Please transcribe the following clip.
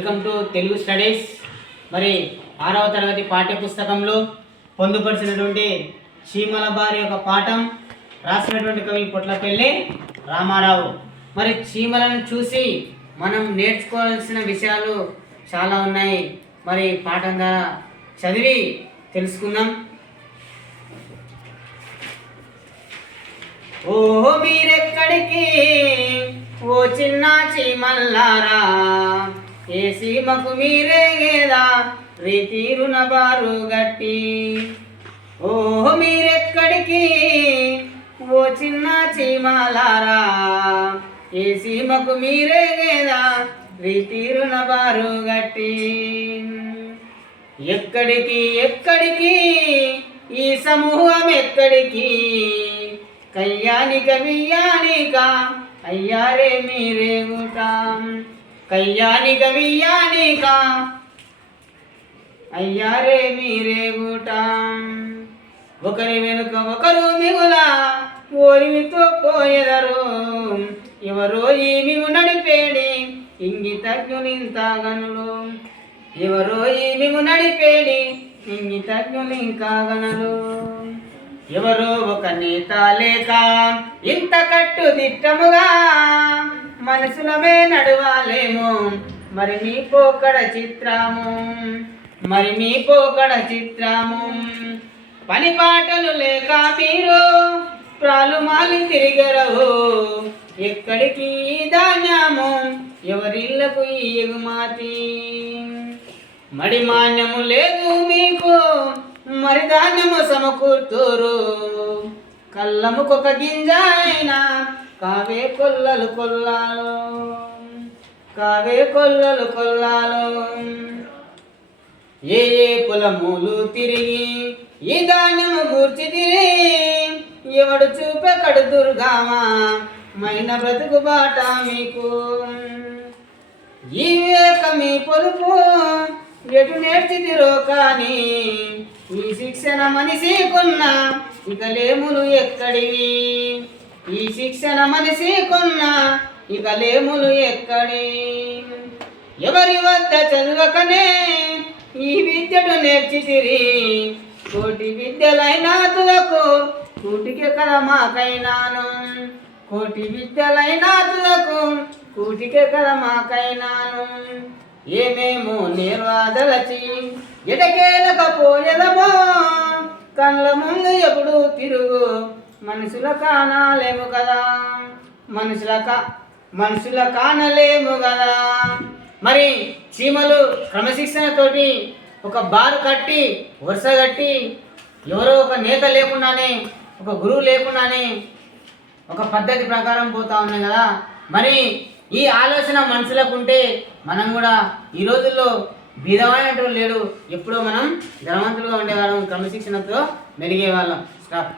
Welcome to Telugu studies. మరి 6వ తరగతి పాఠ్య పుస్తకంలో పొందుపరిచినటువంటి చీమల బారి యొక్క పాఠం రాసినటువంటి కవి పొట్లపల్లి రామారావు. మరి చీమలను చూసి మనం నేర్చుకోవాల్సిన విషయాలు చాలా ఉన్నాయి. మరి పాఠం ద్వారా చదివి తెలుసుకుందాం. ఓహో మీరెక్కడికి ఓ చిన్న చీమల్లారా, ఏ సీమకు మీరేగేదా రీతిరున బారు గట్టి. ఓహో మీరెక్కడికి ఓ చిన్న చీమలారా, ఏ సీమకు మీరేగేదా రీతిరున బారు గట్టి. ఎక్కడికి ఎక్కడికి ఈ సమూహం ఎక్కడికి, కయ్యానిక వియ్యానిక అయ్యారే మీరేగుతాం. కయ్యానిక వియ్యానిక అయ్యారే మీరేగుతాం. ఒకరి వెనుక ఒకరు మిగులా ఓరిమితో పోయెదరు, ఎవరో ఈ మిగు నడిపేడి ఇంగితజ్ఞులింత గనులు. ఎవరో ఈ మిగు నడిపేడి ఇంగితజ్ఞులింకా గనులు. ఎవరో ఒక నేత లేక ఇంత కట్టుదిట్టముగా మనసులమే నడవాలేమో, మరి మీ పోకడ చిత్రము. మరి మీ పోకడ చిత్రము. పని పాటలు లేక మీరు ప్రాలుమాలి తిరిగరవు, ఎక్కడికి ధాన్యము ఎవరిళ్లకు ఈ ఎగుమాతి. మడి మాన్యము లేదు మీకు మరి ధాన్యము సమకూర్తురు, కళ్ళముకొక గింజ అయినా కావే కొల్లలు కొల్లాలు. కావే కొల్లలు కొల్లాలు. ఏ ఏ పొలములు తిరిగి ఈ ధాన్యము గూర్చి తిరిగి, ఎవడు చూపెకడు దుర్గామా మైన బ్రతుకు బాట మీకు. ఈ వేక మీ పొలుపు ఎటు నేర్చిదిరో కానీ, ఈ శిక్షణ మనిషికున్న ఇక లేములు ఎక్కడివి. ఈ శిక్షణ మనిషికున్న ఇక లేములు ఎక్కడి. ఎవరి వద్ద చదవకనే ఈ విద్యను నేర్చితిరి, కోటి విద్యలైనా తులకు కూటికి కదా మాకైనాను. కోటి విద్యలైనా తులకు కూటికి కదా మాకైనాను. ఏమేమో నేర్వాదలచి ఎటకేలకపోయేదమో, కళ్ళ ముందు ఎప్పుడు తిరుగు మనుషుల కానాలేము కదా. మనుషుల కానలేము కదా. మరి చీమలు క్రమశిక్షణతోటి ఒక బారు కట్టి వరుస కట్టి, ఎవరో ఒక నేత లేకుండానే ఒక గురువు లేకుండానే ఒక పద్ధతి ప్రకారం పోతా ఉన్నాయి కదా. మరి ఈ ఆలోచన మనుషులకు ఉంటే మనం కూడా ఈ రోజుల్లో బీదమైనటువంటి లేడు, ఎప్పుడో మనం ధనవంతులుగా ఉండేవాళ్ళం, క్రమశిక్షణతో మెరిగే వాళ్ళం. స్టాప్.